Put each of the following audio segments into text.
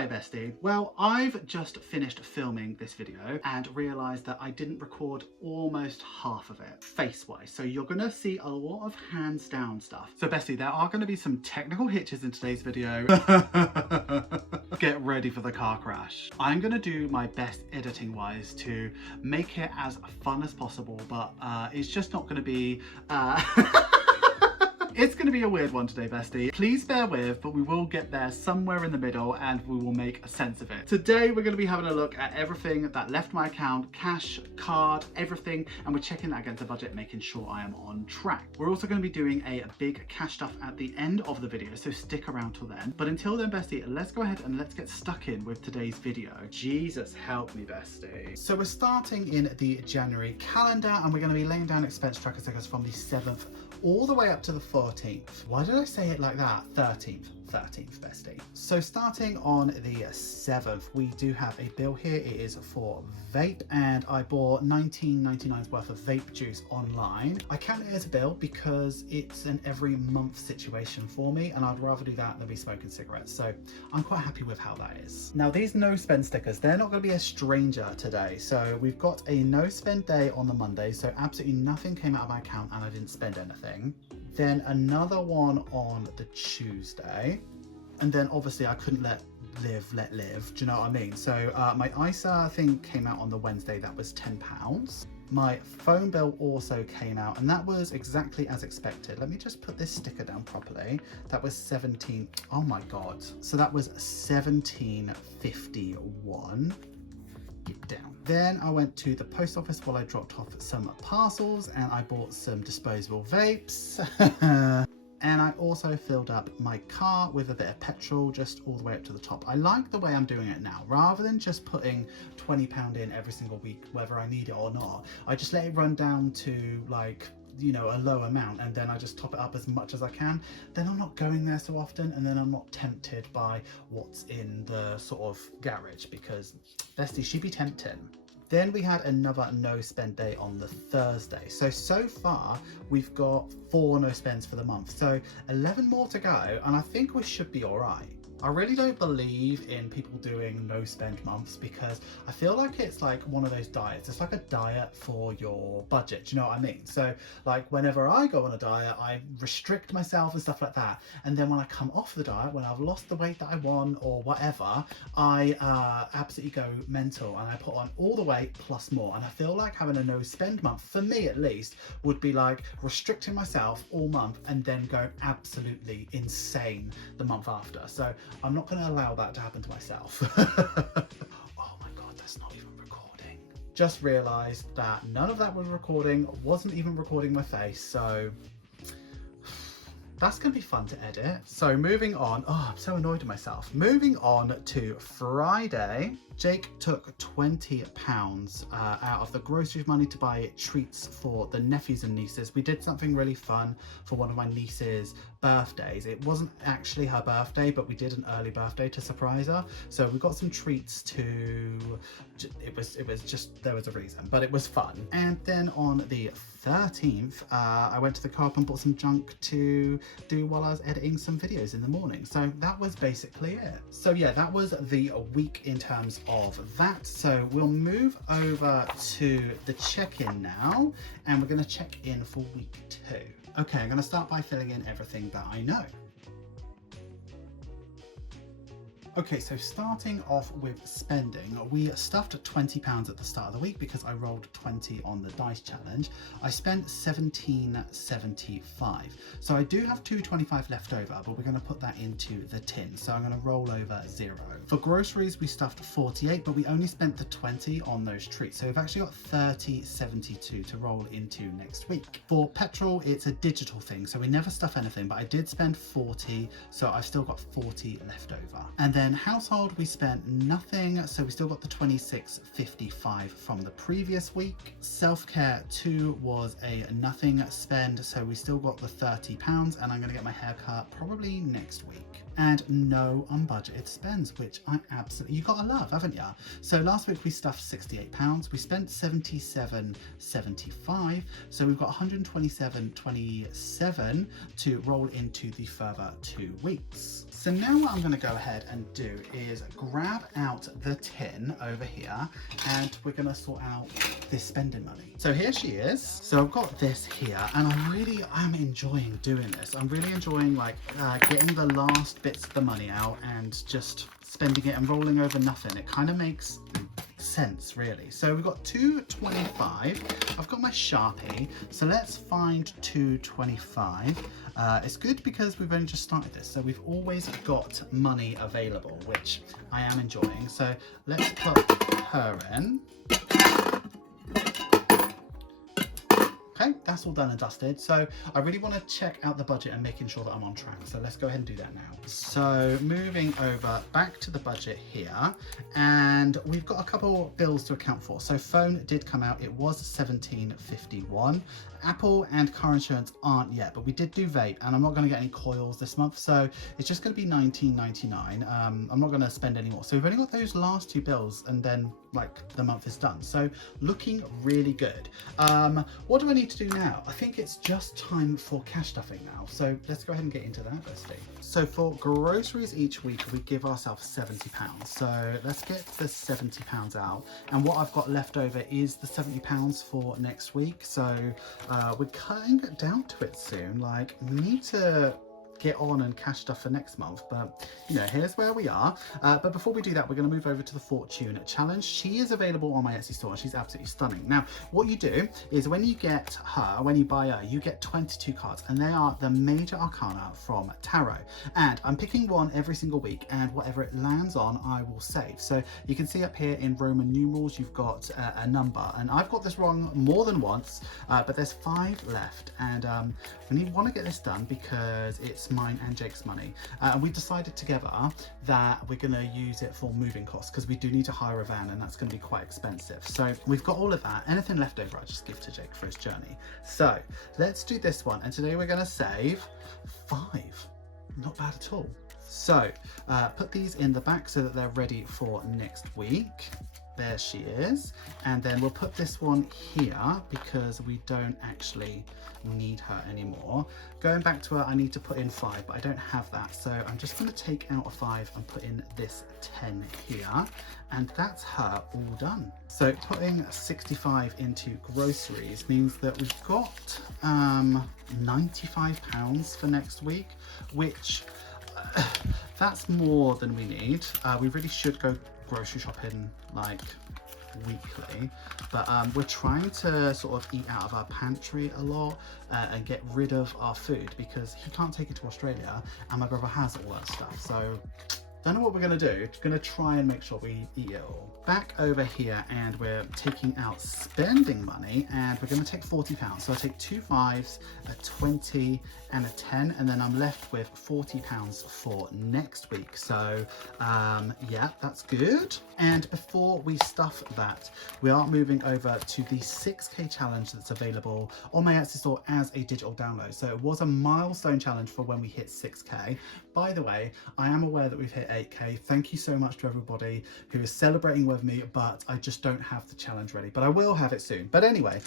Hi Bestie. Well, I've just finished filming this video and realised that I didn't record almost half of it face-wise. So you're gonna see a lot of hands down stuff. So Bestie, there are gonna be some technical hitches in today's video. Get ready for the car crash. I'm gonna do my best editing wise to make it as fun as possible, but it's just not gonna be It's going to be a weird one today, Bestie. Please bear with, but we will get there somewhere in the middle and we will make sense of it. Today, we're going to be having a look at everything that left my account, cash, card, everything, and we're checking that against the budget, making sure I am on track. We're also going to be doing a big cash stuff at the end of the video, so stick around till then. But until then, Bestie, let's go ahead and let's get stuck in with today's video. Jesus help me, Bestie. So we're starting in the January calendar and we're going to be laying down expense tracker stickers from the 7th all the way up to the 14th. Why did I say it like that? 13th, Bestie. So starting on the 7th, we do have a bill here. It is for vape and I bought $19.99 worth of vape juice online. I count it as a bill because it's an every month situation for me and I'd rather do that than be smoking cigarettes. So I'm quite happy with how that is. Now these no spend stickers, they're not going to be a stranger today. So we've got a no spend day on the Monday. So absolutely nothing came out of my account and I didn't spend anything. Then another one on the Tuesday. And then obviously I couldn't let live, do you know what I mean? So my ISA thing came out on the Wednesday, that was £10. My phone bill also came out and that was exactly as expected. Let me just put this sticker down properly. That was 17, oh my God. So that was 17.51. Get down. Then I went to the post office while I dropped off some parcels and I bought some disposable vapes. And I also filled up my car with a bit of petrol just all the way up to the top. I like the way I'm doing it now. Rather than just putting £20 in every single week, whether I need it or not, I just let it run down to like, you know, a low amount and then I just top it up as much as I can. Then I'm not going there so often and then I'm not tempted by what's in the sort of garage because Bestie, she be tempting. Then we had another no spend day on the Thursday. So far we've got 4 no spends for the month. So 11 more to go and I think we should be all right. I really don't believe in people doing no spend months because I feel like it's like one of those diets. It's like a diet for your budget, do you know what I mean? So like whenever I go on a diet, I restrict myself and stuff like that. And then when I come off the diet, when I've lost the weight that I want or whatever, I absolutely go mental and I put on all the weight plus more. And I feel like having a no spend month, for me at least, would be like restricting myself all month and then go absolutely insane the month after. So I'm not going to allow that to happen to myself. Oh my God, that's not even recording. Just realised that none of that was recording, wasn't even recording my face, so that's going to be fun to edit. So moving on, oh, I'm so annoyed with myself. Moving on to Friday, Jake took £20 out of the groceries money to buy treats for the nephews and nieces. We did something really fun for one of my niece's birthdays. It wasn't actually her birthday, but we did an early birthday to surprise her. So we got some treats to, it was just, there was a reason, but it was fun. And then on the 13th, I went to the co-op and bought some junk to do while I was editing some videos in the morning. So that was basically it. So yeah, that was the week in terms of that. So we'll move over to the check-in now and we're going to check in for week 2. Okay, I'm going to start by filling in everything that I know. Okay, so starting off with spending, we stuffed £20 at the start of the week because I rolled 20 on the dice challenge. I spent £17.75. So I do have £2.25 left over, but we're going to put that into the tin. So I'm going to roll over 0. For groceries, we stuffed 48, but we only spent the 20 on those treats. So we've actually got £30.72 to roll into next week. For petrol, it's a digital thing, so we never stuff anything, but I did spend 40, so I've still got 40 left over. And then household, we spent nothing, so we still got the £26.55 from the previous week. Self-care 2 was a nothing spend, so we still got the £30, and I'm going to get my hair cut probably next week. and no unbudgeted spends, which I absolutely, you gotta love, haven't you? So last week we stuffed £68, we spent £77.75, so we've got £127.27 to roll into the further 2 weeks. So now what I'm going to go ahead and do is grab out the tin over here, and we're going to sort out this spending money. So here she is. So I've got this here, and I really am enjoying doing this. I'm really enjoying like getting the last bits of the money out and just spending it and rolling over nothing. It kind of makes sense, really. So we've got 225. I've got my Sharpie, so let's find 225. It's good because we've only just started this, so we've always got money available, which I am enjoying. So let's put her in. Okay, that's all done and dusted. So I really want to check out the budget and making sure that I'm on track. So let's go ahead and do that now. So moving over back to the budget here, and we've got a couple bills to account for. So phone did come out, it was $17.51. Apple and car insurance aren't yet, but we did do vape, and I'm not going to get any coils this month, so it's just going to be $19.99. I'm not going to spend any more. So we've only got those last 2 bills, and then like the month is done. So looking really good. What do I need to do now? I think it's just time for cash stuffing now. So let's go ahead and get into that, Bestie. So for groceries each week, we give ourselves £70. So let's get the £70 out. And what I've got left over is the £70 for next week. So we're cutting down to it soon. Like, we need to get on and cash stuff for next month, but you know, here's where we are. But before we do that, we're going to move over to the Fortune challenge. She is available on my Etsy store, and she's absolutely stunning. Now what you do is when you get her, when you buy her, you get 22 cards, and they are the major arcana from tarot, and I'm picking one every single week, and whatever it lands on I will save. So you can see up here in Roman numerals you've got a number, and I've got this wrong more than once, but there's 5 left, and we want to get this done because it's mine and Jake's money, and we decided together that we're going to use it for moving costs, because we do need to hire a van, and that's going to be quite expensive. So we've got all of that. Anything left over I just give to Jake for his journey. So let's do this one, and today we're going to save 5. Not bad at all. So put these in the back so that they're ready for next week. There she is, and then we'll put this one here because we don't actually need her anymore. Going back to her, I need to put in 5, but I don't have that, so I'm just going to take out a 5 and put in this 10 here, and that's her all done. So putting 65 into groceries means that we've got £95 for next week, which that's more than we need. We really should go grocery shopping like weekly, but we're trying to sort of eat out of our pantry a lot and get rid of our food because he can't take it to Australia, and my brother has all that stuff. So don't know what we're going to do. Going to try and make sure we eat it all. Back over here, and we're taking out spending money, and we're going to take £40. So I take 2 5s, a 20 and a 10, and then I'm left with £40 for next week. So yeah, that's good. And before we stuff that, we are moving over to the 6K challenge that's available on my Etsy store as a digital download. So it was a milestone challenge for when we hit 6K. By the way, I am aware that we've hit 8K. Thank you so much to everybody who is celebrating with me, but I just don't have the challenge ready, but I will have it soon. But anyway,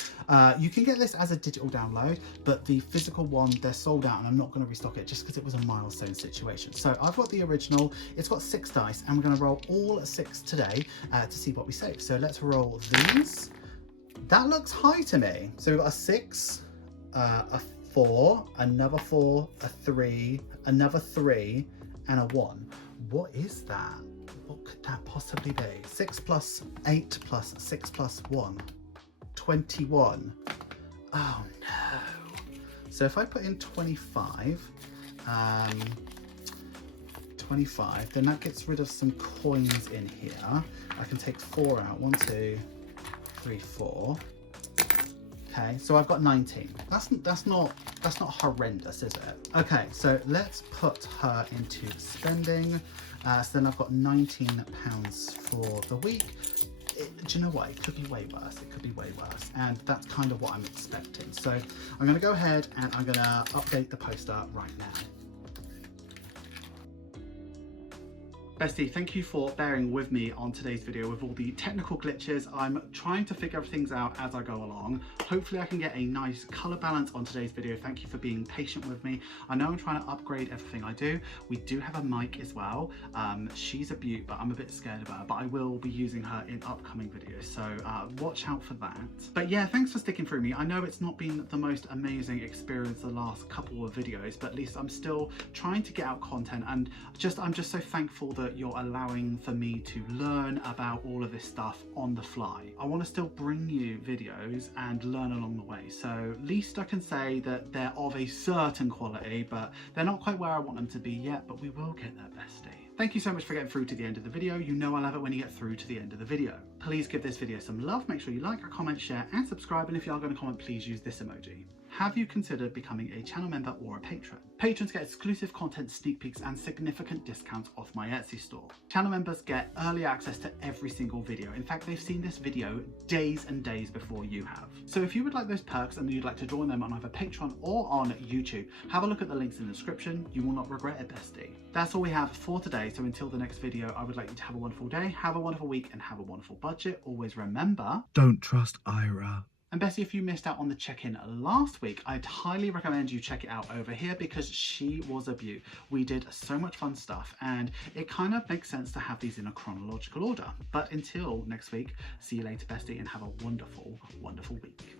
you can get this as a digital download, but the physical one, they're sold out, and I'm not going to restock it just because it was a milestone situation. So I've got the original. It's got 6 dice, and we're going to roll all 6 today to see what we save. So let's roll these. That looks high to me. So we've got a 6, a 4, another 4, a 3, another 3, and a 1. What is that? What could that possibly be? 6 plus 8 plus 6 plus 1. 21. Oh no. So if I put in 25, 25, then that gets rid of some coins in here. I can take 4 out. 1, 2, 3, 4. Okay, so I've got 19. That's not horrendous, is it? Okay, so let's put her into spending. So then I've got £19 for the week. Do you know what? It could be way worse. It could be way worse, and that's kind of what I'm expecting. So I'm going to go ahead and I'm going to update the poster right now. Bestie, thank you for bearing with me on today's video with all the technical glitches. I'm trying to figure things out as I go along. Hopefully I can get a nice color balance on today's video. Thank you for being patient with me. I know I'm trying to upgrade everything I do. We do have a mic as well. She's a beaut, but I'm a bit scared of her, but I will be using her in upcoming videos, so watch out for that. But yeah, thanks for sticking through me. I know it's not been the most amazing experience the last couple of videos, but at least I'm still trying to get out content, and I'm just so thankful that you're allowing for me to learn about all of this stuff on the fly. I want to still bring you videos and learn along the way, so least I can say that they're of a certain quality, but they're not quite where I want them to be yet, but we will get there, Bestie. Thank you so much for getting through to the end of the video. You know I love it when you get through to the end of the video. Please give this video some love, make sure you like, comment, share and subscribe, and if you are going to comment, please use this emoji. Have you considered becoming a channel member or a patron? Patrons get exclusive content, sneak peeks and significant discounts off my Etsy store. Channel members get early access to every single video. In fact, they've seen this video days and days before you have. So if you would like those perks and you'd like to join them on either Patreon or on YouTube, have a look at the links in the description. You will not regret it, Bestie. That's all we have for today. So until the next video, I would like you to have a wonderful day, have a wonderful week and have a wonderful budget. Always remember, don't trust Ira. And Bessie, if you missed out on the check-in last week, I'd highly recommend you check it out over here because she was a beaut. We did so much fun stuff and it kind of makes sense to have these in a chronological order. But until next week, see you later, Bestie, and have a wonderful, wonderful week.